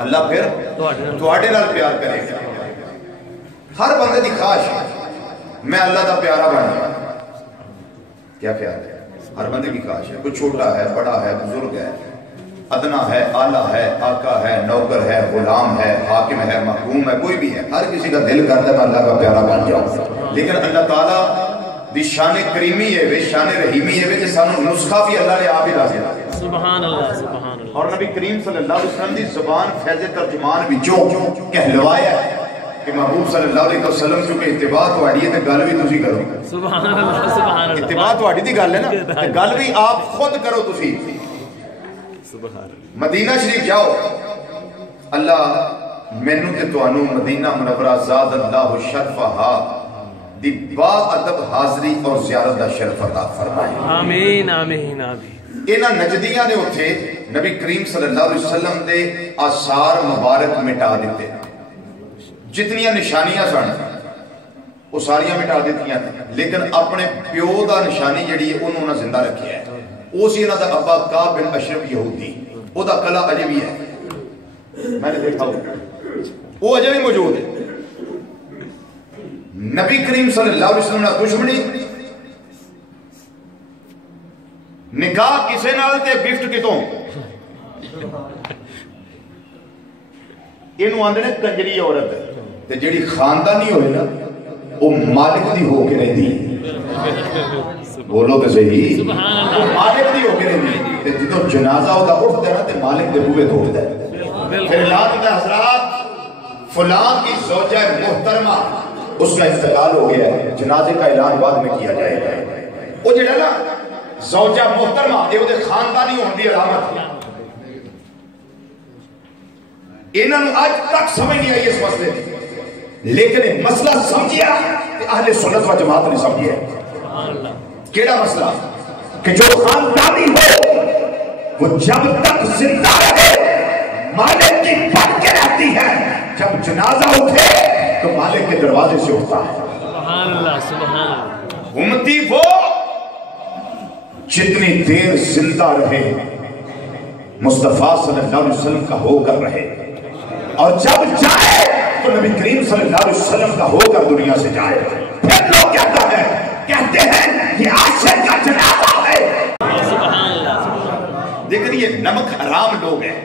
اللہ پھر تواڈے نال پیار کرے گا. ہر بندے دی خواہش ہے میں اللہ دا پیارا بن جاؤں. کیا خیال ہے؟ ہر بندے کی خواہش ہے. کوئی چھوٹا ہے، بڑا ہے، بزرگ ہے، ادنا ہے، اعلیٰ ہے، آقا ہے، نوکر ہے، غلام ہے، حاکم ہے، محکوم ہے، کوئی بھی ہے. ہر کسی کا دل کرتا ہے میں اللہ کا پیارا بن جاؤں. لیکن اللہ تعالیٰ دی شان کریمی ہے وہ شان رحیمی ہے کہ سانو نسخہ بھی اللہ نے آپ ہی دس دیا. سبحان اللہ سبحان اللہ. اور نبی کریم صلی اللہ علیہ وسلم دی زبان فیض ترجمان وچوں کہلوایا ہے کہ محبوب صلی اللہ علیہ وسلم چونکہ اتباع تواڈی ہے تے گل بھی تسی کرو. سبحان اللہ سبحان اللہ. اتباع تواڈی دی گل ہے نا تے گل بھی آپ خود کرو. تسی مدینہ شریف جاؤ. اللہ مینوں تے تانوں مدینہ منورہ زاد اللہ شرفہا دی با ادب حاضری اور زیارت دا شرف عطا فرمائے. آمین آمین آمین. انہاں نجدیاں نے اتھے نبی کریم صلی اللہ علیہ وسلم دے آثار مبارک مٹا دیتے. جتنیاں نشانیاں سن وہ ساریاں مٹا دیتیاں لیکن اپنے پیو دا نشانی جڑی ہے انہوں نے زندہ رکھی ہے. وہ سی انہاں دا ابا کعب بن اشرف یہودی وہ دا قلعہ اجے بھی ہے. میں نے دیکھا وہ اجے بھی موجود ہے. نبی کریم صلی اللہ علیہ وسلم نے دشمنی نکاح کسے نال تے گفٹ کتوں انہوں آندے نے کنجری عورت تے جڑی خاندانی ہوئے نا وہ مالک دی ہو کے رہی دی. بولو تے صحیح. وہ مالک دی ہو کے رہی دی تے جدو جنازہ ہوتا اٹھ دینا تے مالک دے بوئے دھوک دے. پھر اعلان ہوتا حضرات فلان کی زوجہ محترمہ اس کا انتقال ہو گیا ہے. جنازے کا اعلان بعد میں کیا جائے گا. وہ جڑا نا زوجہ محترمہ یہ وہ خاندانی ہونے کی علامت ہے. انہوں نے آج تک سمجھ نہیں آئی اس مسئلے کی لیکن مسئلہ سمجھیا اہل سنت و جماعت نے سمجھیا. کیڑا مسئلہ کہ جو خاندانی ہو وہ جب تک زندہ رہے مالک کی پڑھ کے رہتی ہے. جب جنازہ اٹھے تو مالک کے دروازے سے اٹھتا ہے. سبحان اللہ سبحان اللہ. امتی وہ جتنی دیر زندہ رہے مصطفیٰ صلی اللہ علیہ وسلم کا ہو کر رہے اور جب جائے تو نبی کریم صلی اللہ علیہ وسلم کا ہو کر دنیا سے جائے. پھر لوگ کہتے ہیں یہ عاشق کا جنازہ ہے. لیکن یہ نمک حرام لوگ ہیں.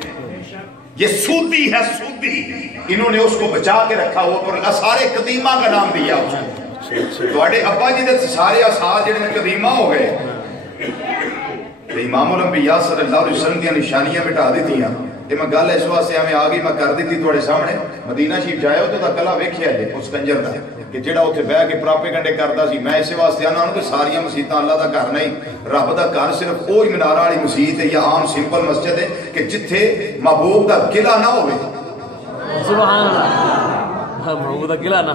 یہ سودی ہے سودی. انہوں نے اس کو بچا کے رکھا ہوا پر آثار قدیمہ کا نام دیا اس کو. تواڈے ابا جی دے سارے آثار جڑے قدیمہ ہو گئے. امام الانبیاء صلی اللہ علیہ وسلم کی نشانیاں مٹا دیتی ہیں. یہ میں گل اس واسطے ہمیں آگئی میں کر دیتی تھوڑے سامنے. مدینہ شریف جائے ہوتے تو کلا ویکھیا جے اس کنجر دا کہ جڑا اتنے بہ کے پراپے گنڈے کرتا سی. میں اس واسطے آنا کہ ساریاں مسیتاں اللہ دا گھر نہیں. رب دا گھر صرف وہی منارہ والی مسجد ہے یا عام سمپل مسجد ہے کہ جتھے محبوب دا قلعہ نہ ہوئے. سبحان اللہ. محبوب دا قلعہ نہ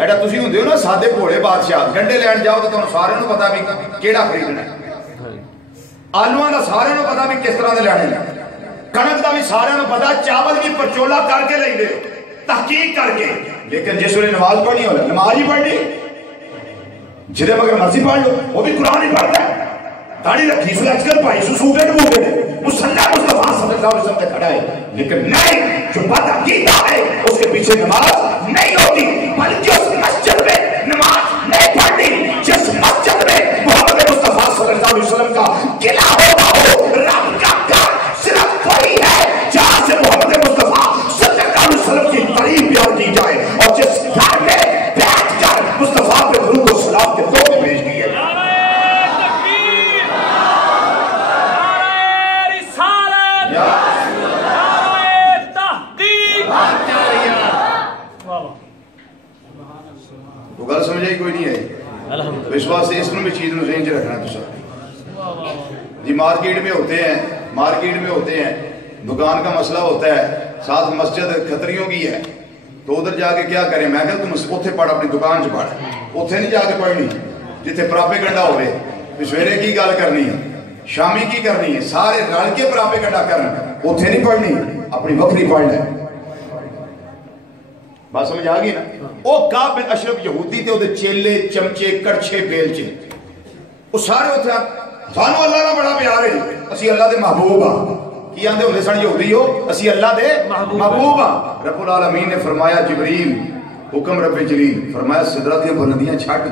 ایڈا تسی ہوندے ہو نا سادے بھوڑے بادشاہ گنڈے لین جاؤ تو تمہیں سارے نوں پتا بھی کیڑا خریدنا ہے. آلوان دا سارے نوں پتا بھی کس طرح دے لینے ہیں. کنک دا بھی سارے نوں پتا چاول بھی پرچولا کر کے لیں دے تحقیق کر کے. لیکن جس نے نماز پڑھنی ہو نماز ہی پڑھنی جنہیں مگر مرضی پڑھ لو وہ بھی قرآن ہی پڑھتا ہے. داڑھی رکھی سو اچکر پائی سو سوبے نمو گئے مسلح مصطفیٰ صلی اللہ علیہ وسلم نے کھڑا ہے. لیکن نہیں جو پتہ کیتا ہے اس کے پیچھے نماز نہیں ہوتی بلکہ اس مسجد میں نماز نہیں پڑھنی جس مسجد میں محمد مصطفیٰ صلی اللہ علیہ وسلم کا قلعہ ہوتا ہو. رب کا گھر صرف وہی ہے جہاں سے محمد مصطفیٰ صلی اللہ علیہ وسلم کی تعریف بیان کی جائے اور جس گھر میں بیٹھ کر مصطفیٰ کے درود و سلام کے تحفے بھیج دیے. تو گل سمجھائی کوئی نہیں ہے. اس واسطے اس بھی چیز ذہن چ رکھنا ہے. جی مارکیٹ میں ہوتے ہیں دکان کا مسئلہ ہوتا ہے ساتھ مسجد کھتریوں کی ہے تو ادھر جا کے کیا کریں. میں کہ تم اتنے پڑھ اپنی دکان چ پڑھ اتنے نہیں جا کے پڑھنی جتنے پراپے گنڈا ہوئے. سویرے کی گل کرنی ہے شامی کی کرنی ہے سارے رل کے پراپے گنڈا کرن اتنے نہیں پڑھنی اپنی وکری پڑھ لیں. بات سمجھ آ گئی نا. وہ کعب بن اشرف یہودی تے وہ چیلے چمچے کڑچے بیلچے وہ سارے اتنے سانو اللہ نہ بڑا پیار ہے اسی اللہ دے محبوب ہاں کی آندے ہوندے سن یہودی ہو اسی اللہ دے محبوب ہاں رب العالمین نے فرمایا جبریل حکم رب جلیل فرمایا سدرت کی بلندیاں چھٹ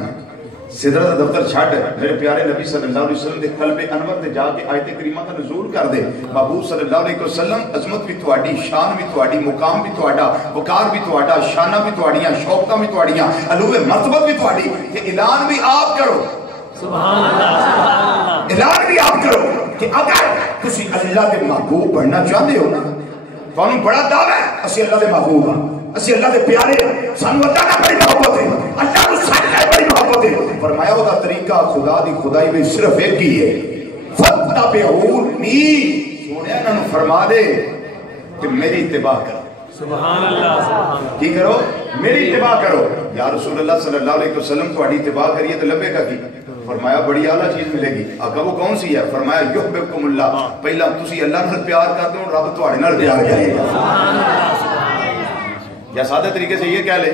سدرت دفتر چھٹ میرے پیارے نبی صلی اللہ علیہ وسلم دے قلب انور تے جا کے آیت کریمہ کا نزول کر دے محبوب صلی اللہ علیہ وسلم عظمت بھی تواڈی شان بھی تواڈی مقام بھی تواڈا وقار بھی تواڈا شانہ بھی تواڈیاں شوقتاں بھی تواڈیاں علو مرتبت بھی تواڈی کہ اعلان بھی آپ کرو سبحان اللہ اعلان بھی آپ کرو کہ اگر تسی اللہ کے محبوب بننا چاہتے ہو نا تو انہوں بڑا دعویٰ ہے اسی اللہ کے محبوب ہیں اسی اللہ کے پیارے ہیں سانو اللہ کا بڑی محبت ہے اللہ کو سانو بڑی محبت ہے فرمایا وہ دا طریقہ خدا دی خدائی میں صرف ایک ہی ہے فَتَّبِعُونِي سونے انہوں فرما دے کہ میری اتباع کرو سبحان اللہ کی کرو میری اتباع کرو یا رسول اللہ صلی اللہ علیہ وسلم تو اڑی اتباع کریے تو لبے کا کی فرمایا بڑی اعلیٰ چیز ملے گی آقا وہ کون سی ہے فرمایا یحببکم اللہ پہلا تسی اللہ نال پیار کرتے ہو رب تواڈے نال پیار کرے گا یا سادہ طریقے سے یہ کہہ لے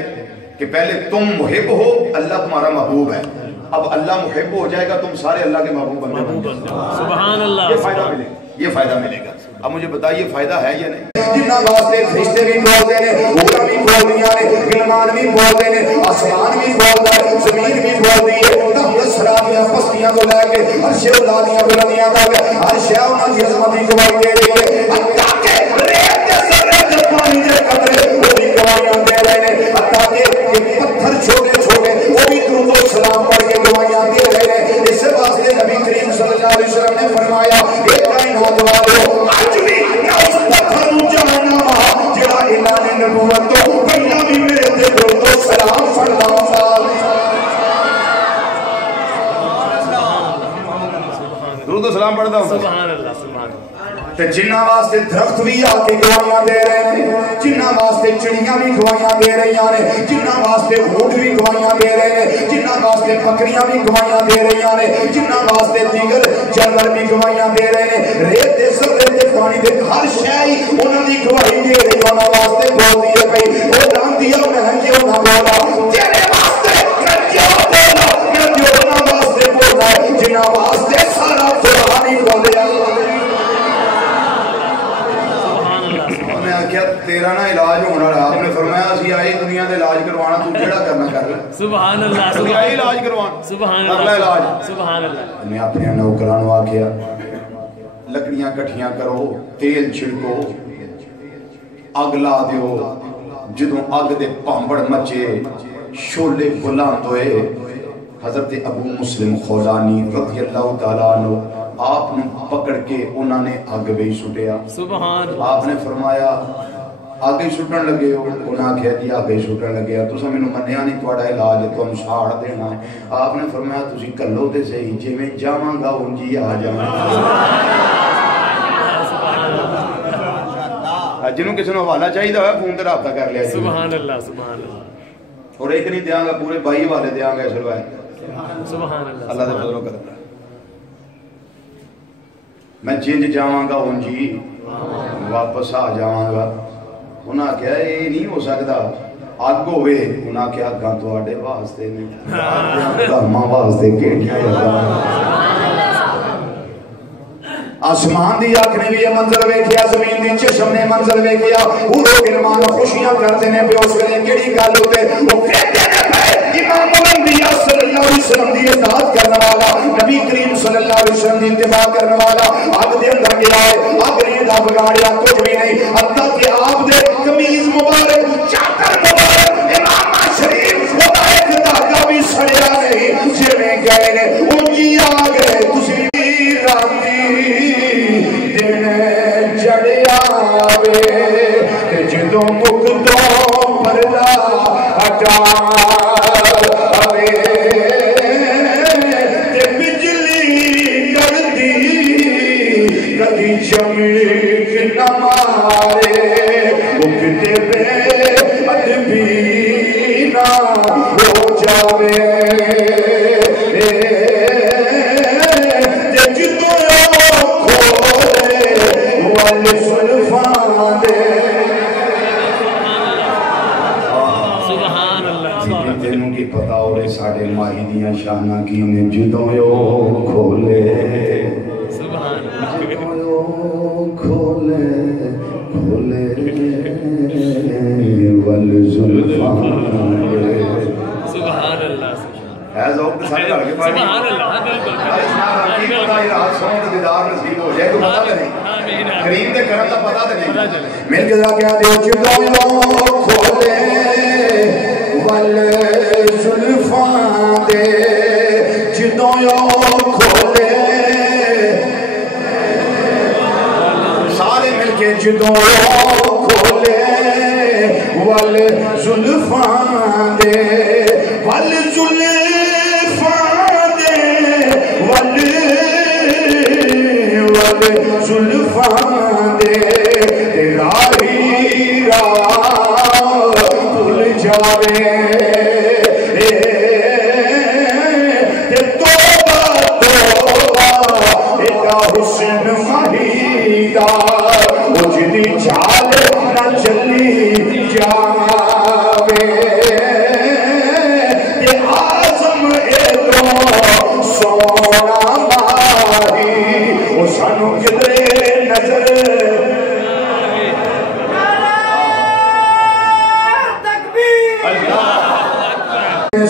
کہ پہلے تم محب ہو اللہ تمہارا محبوب ہے اب اللہ محب ہو جائے گا تم سارے اللہ کے محبوب بن جائے سبحان اللہ یہ فائدہ ملے گا یہ فائدہ ملے گا اب مجھے بتائیے فائدہ ہے یا نہیں جنہ واسطے فرشتے بھی بولتے ہیں اوپر بھی بولدیاں نے غلمان بھی بولتے ہیں آسمان بھی بولتا ہے زمین بھی بولتی ہے تحت سرابیاں پستیاں تو لے کے عرش اولا دیاں بلندیاں تک ہر شے انہاں دی عظمت دی گواہی دے رہی ہے حتیٰ کہ ریت دے ذرے تے پانی دے قطرے وہ بھی گواہیاں دے رہے ہیں حتیٰ کہ پتھر چھوٹے چھوٹے وہ بھی درود و سلام پڑھ کے گواہیاں دے رہے ہیں اس واسطے نبی کریم صلی اللہ علیہ وسلم نے فرمایا ایک کائنات والو آج بھی نہ اس پتھر نو جاننا وہاں جڑا اعلان نبوت تو پہلا بھی میرے تے درود و سلام فرما سال درود و سلام پڑھتا ہوں سبحان اللہ سبحان اللہ تے جنہ واسطے درخت بھی آ کے گواہیاں دے رہے ہیں جنہ واسطے چڑیاں بھی گواہیاں دے رہی ہیں جنہ واسطے اونٹ بھی گواہیاں دے رہے ہیں جنہ واسطے بکریاں بھی گواہیاں دے رہی ہیں جنہ واسطے دیگر جانور بھی گواہیاں دے رہے ہیں ریت دے سرے تے پانی دے ہر شے انہاں دی گواہی دے رہی انہاں واسطے بولدی ہے بھئی او راندی ہے میں کیوں نہ بولا تیرے واسطے میں کیوں بولا میں کیوں انہاں واسطے بولا جنہ واسطے سارا قرآن ہی بولیا کیا تیرا نا علاج ہونا رہا آپ نے فرمایا اسی آئی دنیا دے علاج کروانا تو جڑا کرنا کر لے سبحان اللہ اسی آئی علاج کروانا سبحان کر لے علاج سبحان اللہ میں اپنے نوکران واقعہ لکڑیاں کٹھیاں کرو تیل چھڑکو اگ لا دیو جدوں اگ دے پامبڑ مچے شولے بلند ہوئے حضرت ابو مسلم خولانی رضی اللہ تعالیٰ عنہ آپ نے پکڑ کے انہوں نے آگ بھی سٹیا سبحان آپ نے فرمایا آگے سٹن لگے ہو انہاں کہہ دیا آگے سٹن لگے ہو تو سا میں نے منیا نہیں توڑا علاج تو ہم ساڑ دینا ہے آپ نے فرمایا تُسی کلو دے سے ہی جی میں جاواں گا ان جی آ جاواں جنہوں کسی نے حوالہ چاہیے ہوئے فون تے رابطہ کر لیا سبحان اللہ سبحان اللہ اور ایک نہیں دیاں گا پورے بائی والے دیاں گا سلوائے سبحان اللہ اللہ دے فضل و کرم میں جنج جاواں گا ان جی واپس آ جاواں گا انہاں کہا یہ نہیں ہو سکتا آگ ہوئے انہاں کہا گاں تو آڑے واسطے نہیں گاں واسطے کیڑیاں آسمان دی آنکھ نے بھی یہ منظر ویکھیا زمین دی چشم نے منظر ویکھیا اورو گرمان خوشیاں کرتے نے پہ اس ویلے کیڑی گل ہوتے وہ کہتے نے پہ امام الانبیاء صلی اللہ علیہ وسلم دی اطاعت کرنے والا نبی کریم صلی اللہ علیہ وسلم دی اتباع کرنے والا آگ دے اندر گیا ہے آگ نے دا بگاڑیا کچھ بھی نہیں حتیٰ کہ آپ دے قمیض مبارک چادر مبارک امام شریف خدا ایک داغا بھی سڑیا نہیں جی میں گئے نے ان جی آ گئے تسی راتی جڑیا وے جدوں مقدوں پردہ ہٹا وے تے بجلی کردی کدی چمک نہ مارے مکتے پہ ادبی نہ ہو جاوے تینوں کی پتا ہو رہے ساڑھے ماہی دیاں شانہ کی نے جدوں یو کھولے جدوں یو کھولے کھولے والزلفاں سبحان اللہ ہے ذوق کے ساتھ لڑ کے پڑھ سبحان اللہ بالکل کی پتہ یہ رات سونے کا دیدار نصیب ہو جائے تو پتہ نہیں کریم دے کرم دا پتہ تے نہیں مل کے جا کے آتے ہو جدوں کھولے والزلفاں دے جدوں کھولے سارے مل کے جدوں کھولے والزلفاں دے والزلفاں دے والزلفاں دے تیرا ہی راہ بھول جاوے حسن مہیدہ اجلی چال نہ چلی جاوے یہ آزم ایدو سونا ماہی وہ سانو کدرے نظر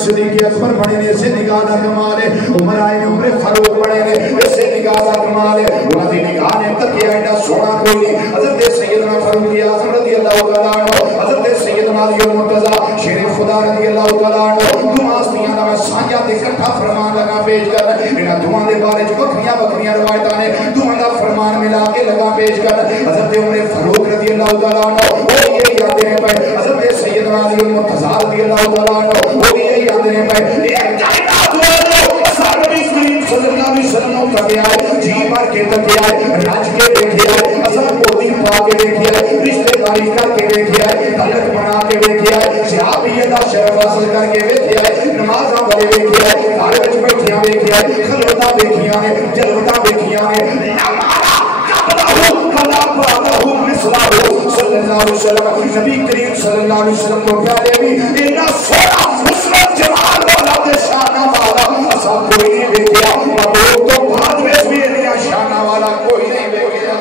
صدیق اکبر پڑھے نے اسے نگاہ دا کمال ہے عمر آئے نے عمر فاروق پڑھے نے اسے نگاہ دا کمال ہے انہاں دی نگاہ نے تکیا ایڈا سونا کوئی نہیں حضرت سیدنا فاروق اعظم رضی اللہ تعالیٰ عنہ حضرت سیدنا علی المرتضیٰ شیر خدا رضی اللہ تعالیٰ عنہ دعا استیاں دا میں سانجا تے اکٹھا فرمان لگا پیش کر انہاں دعاں دے بارے بکریاں بکریاں روایتاں نے دعاں دا فرمان ملا کے لگا پیش کر حضرت عمر فاروق رضی اللہ تعالیٰ عنہ وہ یہ یاد رہے پے حضرت سیدنا علی المرتضیٰ رضی اللہ تعالیٰ عنہ وہ بھی یہ یاد رہے پے ایک کائنات والو سارے کریم صلی اللہ علیہ وسلم تکے آئے جی بار کے تکے آئے راج کے دیکھے آئے اثر پوتی پا کے دیکھے آئے رشتے داری کر کے دیکھے آئے تعلق بنا کے دیکھے آئے صحابیت دا شرف حاصل کر کے دیکھے آئے نمازاں بڑے دیکھے آئے گھر وچ بیٹھیاں دیکھے آئے خلوتاں دیکھیاں نے جلوتاں دیکھیاں نے ہمارا قبلہ ولا بعدہ مثلہ صلی اللہ علیہ وسلم نبی کریم صلی اللہ علیہ وسلم کو پیارے بھی اتنا سونا حسن جمال والا تے شانہ والا ایسا کوئی نہیں دیکھا محبوب تو بعد میں بھی اتنا شانہ والا کوئی نہیں دیکھا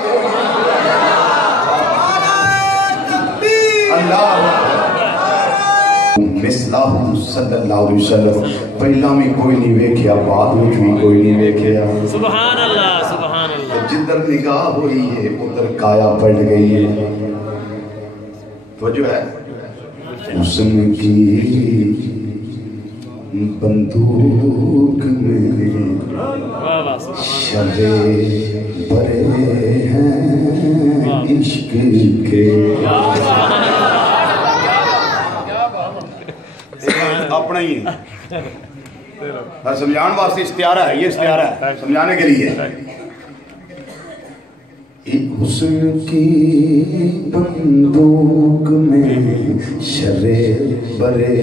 اللہ مثلہ صلی اللہ علیہ وسلم پہلا میں کوئی نہیں دیکھا بعد میں بھی کوئی نہیں دیکھا سبحان اللہ سبحان اللہ جدھر نگاہ ہوئی ہے ادھر کایا پڑ گئی ہے توجہ ہے حسن کی بندوق میں شبے بڑے ہیں عشق کے اپنا ہی ہے سمجھان واسطے استعارہ ہے یہ استعارہ ہے سمجھانے کے لیے حسن کی بندوق میں شرے برے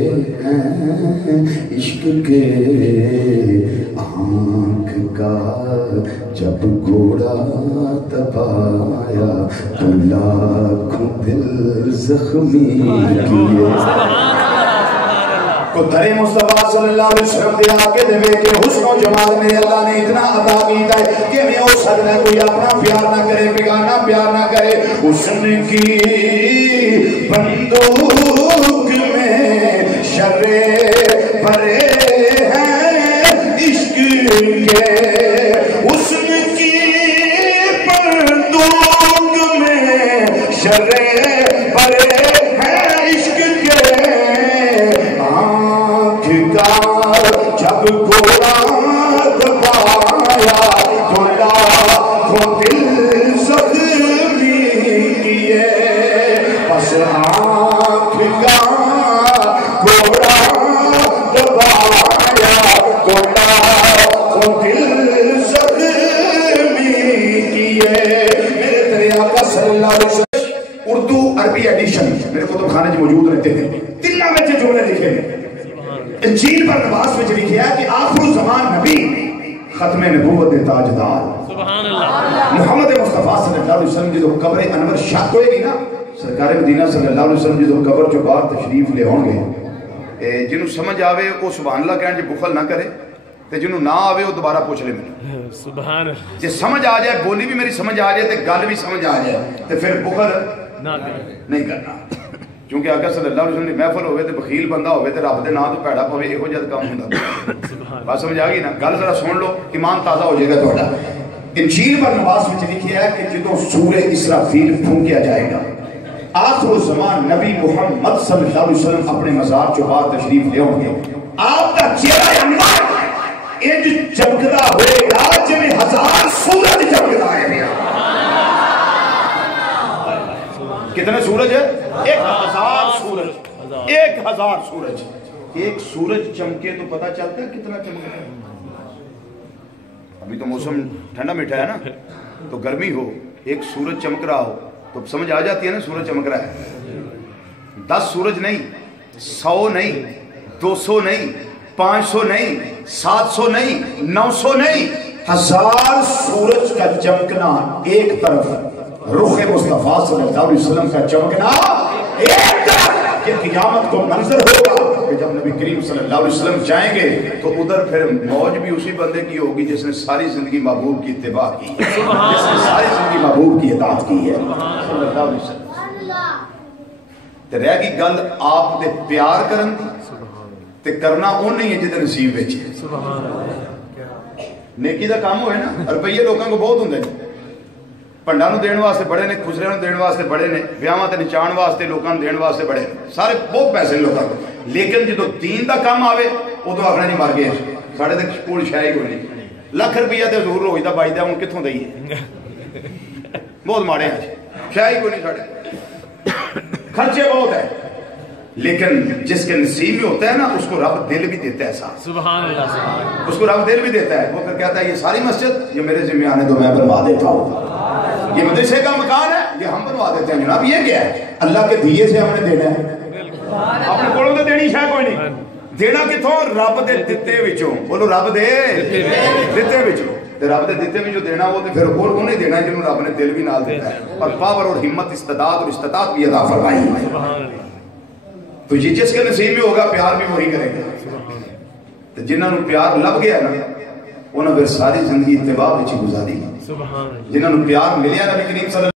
ہیں عشق کے آنکھ کا جب گھوڑا دبایا تو لاکھوں دل زخمی کیے کو درے مصطفیٰ صلی اللہ علیہ وسلم دے آکے دے کہ حسن و جمال میں اللہ نے اتنا عطا کیتا ہے کہ میں ہو سکتا ہے کوئی اپنا پیار نہ کرے بیگانہ پیار نہ کرے حسن کی بندوق میں شرے بھرے ہیں عشق کے حسن کی بندوق میں شرے بھرے ہیں عشق کے جب گھوڑا دبایا تو لاکھوں دل زخمی کیے بس آنکھ کا گھوڑا دبایا تو لاکھوں دل زخمی کیے میرے دریا کا صلی اللہ علیہ وسلم اردو عربی ایڈیشن میرے کتب خانے جو موجود رہتے ہیں تینوں میں جملے لکھے ہیں انجیل پر نواز میں لکھا ہے کہ آخر زمان نبی ختم نبوت تاجدار سبحان اللہ محمد مصطفیٰ صلی اللہ علیہ وسلم جدو قبر انور شک ہوئے گی نا سرکار مدینہ صلی اللہ علیہ وسلم جدو قبر جو باہر تشریف لے ہوں گے جنہوں سمجھ آوے وہ سبحان اللہ کہنے جو بخل نہ کرے تے جنوں نہ آوے وہ دوبارہ پوچھ لے مینوں سبحان اللہ جے سمجھ آ جائے بولی بھی میری سمجھ آ جائے تے گل بھی سمجھ آ جائے تے پھر بخل نہ کرے نہیں کرنا کیونکہ آقا صلی اللہ علیہ وسلم دی محفل ہوئے تے بخیل بندہ ہوئے تے رب دے نام تو پیڑا پوے ایہو جہا کام ہوندا بات سمجھ آ گئی نا گل ذرا سن لو ایمان تازہ ہو جائے گا تہاڈا انجیل برنباس میں لکھیا ہے کہ جدوں سورہ اسرافیل پھونکیا جائے گا آخر الزمان نبی محمد صلی اللہ علیہ وسلم اپنے مزار چ باہر تشریف لے ہوں گے آپ کا چہرہ انوار انج چمکدا ہوئے گا جویں ہزار سورج چمکدا ہے کتنے سورج ہے 1000 سورج 1000 سورج ایک سورج چمکے تو پتہ چلتا ہے کتنا چمکتا ہے ابھی تو موسم ٹھنڈا میٹھا ہے نا تو گرمی ہو ایک سورج چمک رہا ہو تو سمجھ آ جاتی ہے نا سورج چمک رہا ہے 10 سورج نہیں 100 نہیں 200 نہیں 500 نہیں 700 نہیں 900 نہیں 1000 سورج کا چمکنا ایک طرف رخ مصطفیٰ صلی اللہ علیہ وسلم کا چمکنا ایک طرف کہ قیامت کو منظر ہوگا کہ جب نبی کریم صلی اللہ علیہ وسلم جائیں گے تو ادھر پھر موج بھی اسی بندے کی ہوگی جس نے ساری زندگی محبوب کی اتباع کی ہے جس نے ساری زندگی محبوب کی اطاعت کی ہے صلی اللہ علیہ وسلم تے رہ گئی گل آپ دے پیار کرن دی تے کرنا وہ نہیں ہے جدے نصیب وچ ہے نیکی دا کام ہوئے نا روپیے لوگوں کو بہت ہوندے نے پنڈا نو دین واسطے بڑے نے خسرے نو دین واسطے بڑے نے بیاواں تے نچان واسطے لوکاں نو دین واسطے بڑے نے سارے بہت پیسے نے لوکاں کو لیکن جدو دین دا کام آوے ادو آخنا نہیں مر گئے ساڑھے تے کول شاہی کوئی نہیں لکھ روپیہ تے حضور روئی دا بائی دا ہوں کتھوں دئیے بہت ماڑے ہیں شاہی کوئی نہیں ساڑھے خرچے بہت ہے لیکن جس کے نصیب میں ہوتا ہے نا اس کو رب دل بھی دیتا ہے صاحب سبحان اللہ اس کو رب دل بھی دیتا ہے وہ پھر کہتا ہے یہ ساری مسجد یہ میرے ذمہ آنے دو میں بنوا دیتا ہوں یہ مدرسے کا مکان ہے یہ ہم بنوا دیتے ہیں جناب یہ کیا ہے اللہ کے دیے سے ہم نے دینا ہے اپنے کولوں تے دینی شاید کوئی نہیں دینا کتھوں رب دے دتے وچوں بولو رب دے دتے وچوں تے رب دے دتے وچوں دینا وہ تے پھر اور انہیں دینا جنوں رب نے دل بھی نال دیتا ہے اور پاور اور ہمت استعداد اور استطاعت بھی عطا فرمائی ہے تو یہ جس کے نصیب میں ہوگا پیار بھی وہی کرے گا تو جنہوں نے پیار لب گیا نا انہوں نے پھر ساری زندگی اتباع وچ گزاری جنہوں نے پیار ملیا نبی کریم صلی اللہ